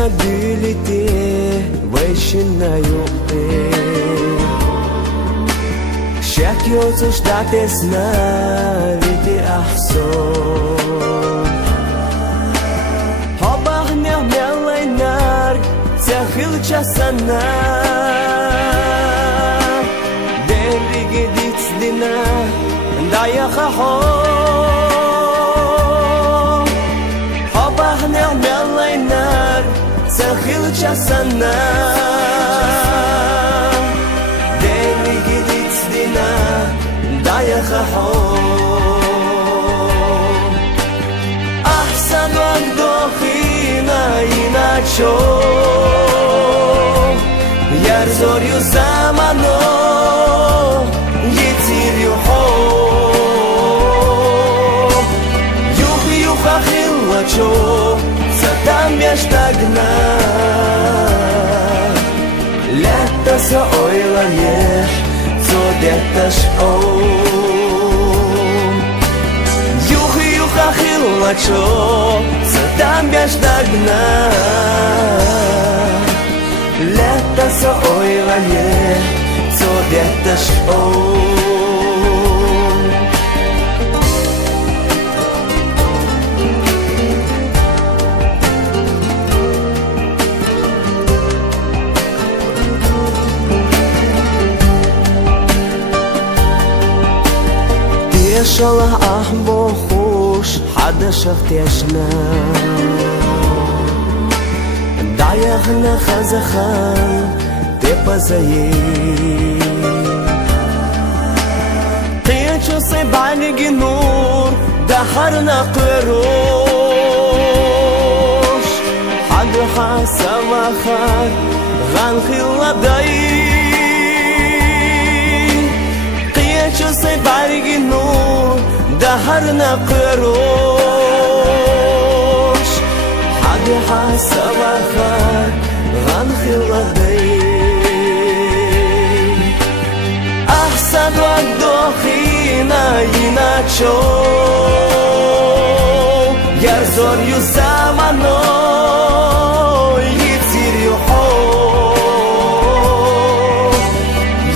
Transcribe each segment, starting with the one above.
na dylite Vajshin na yuqte Shakyo tush dates na Riti ahson Habah nehmelay nar Tsakhil chasana Derigi ditsdina Daya khahon Habah nehmelay nar Tsakhil chasana Derigi ditsdina Daya khahon Ahsan waqdokhina inacho Yar zor yu zamano Yitir yu ho Yuh akhil wacho Satam yashtagna Letta sa oyla yesh Zodetash Yuh akhil wacho Satam yashtagna Letta sa oyla yesh Zodetash Шалах ахбо хуш хада шахтешна Даяхна хазахан те пазае Течо се баниги нур дахарна қирош Хада хасавахат ган хиладай Течо се баниги нур دهرنا قروش حد حسب آخر غنخي لدي أحسن وقدوخينا يناتشو يرزور يزامنو يتصير يحو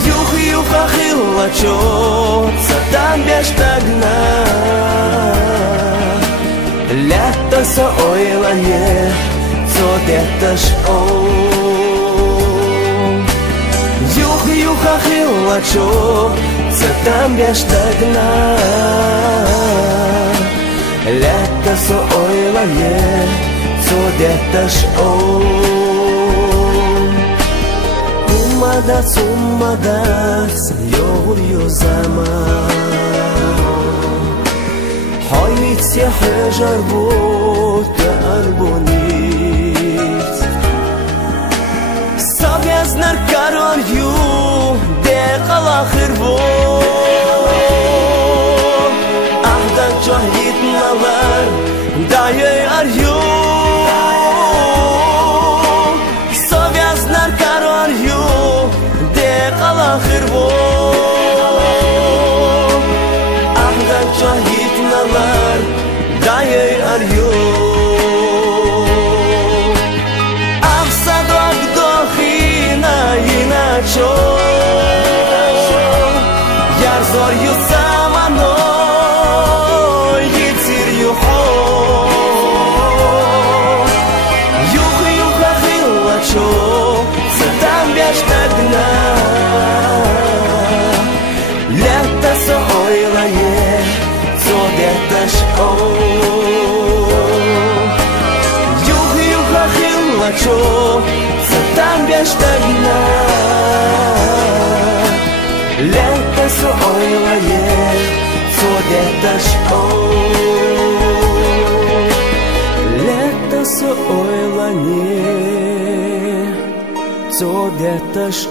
يوخ أخي لدشو Satam yashtagna Letta sa oyla yesh Zodetash Yuh akhil wacho Satam yashtagna Letta sa oyla yesh Zodetash Ummadas yoğur yozama Hayit hajar bu terbonit Sabiaz nar karar yu deqal akhir bu Ahdan jahit nalar daye ar yu Sabiaz nar karar yu deqal akhir bu Ahdan jahit nalar daye ar yu Ahsad waqdokhina yinacho Yar zor yu zamano yitir yu ho Yuh akhil wacho Satam yashtagna Letta sa oyla yesh Zodetash Yuh akhil wacho Satam yashtagna Letta sa oyla yesh Zodetash Letta sa oyla yesh Zodetash